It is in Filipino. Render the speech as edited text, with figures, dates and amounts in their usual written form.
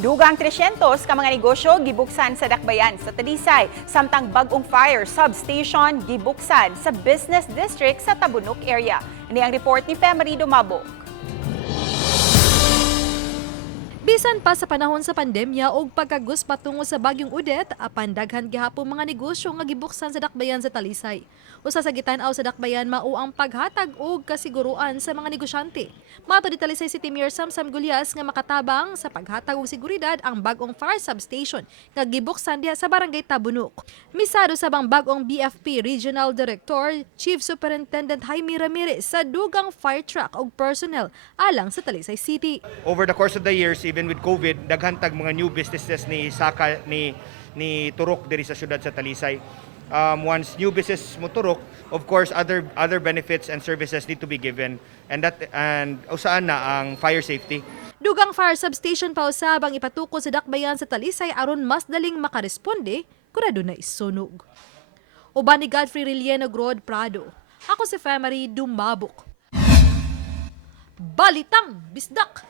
Dugang 300 ka mga negosyo gibuksan sa Dakbayan sa Talisay, samtang bagong fire substation gibuksan sa Business District sa Tabunok area. Ini ang report ni Femery Dumabok. Bisan pa sa panahon sa pandemya o pagkagus patungo sa bagyong Udet, apan daghan gihapon mga negosyo nga gibuksan sa Dakbayan sa Talisay. Usa sa gitan-aw sa Dakbayan mao ang paghatag og kasiguruan sa mga negosyante. Mato di Talisay City Mayor Samsam Gulyas nga makatabang sa paghatag og seguridad ang bagong fire substation nga gibuksan diha sa Barangay Tabunok. Misado sa bang bagong BFP Regional Director Chief Superintendent Jaime Ramirez sa dugang fire truck og personnel alang sa Talisay City. Over the course of the years, even with COVID, daghantag mga new businesses ni Saka ni Turok diri sa syudad sa Talisay. Once new business mo turok, of course other benefits and services need to be given, and usaan na ang fire safety. Dugang fire substation pa usabang ipatuko sa Dakbayan sa Talisay aron mas daling makaresponde kung na isunog. Uban ni Godfrey Rilieno Grod Prado. Ako si Femery Dumabok. Balitang Bisdak.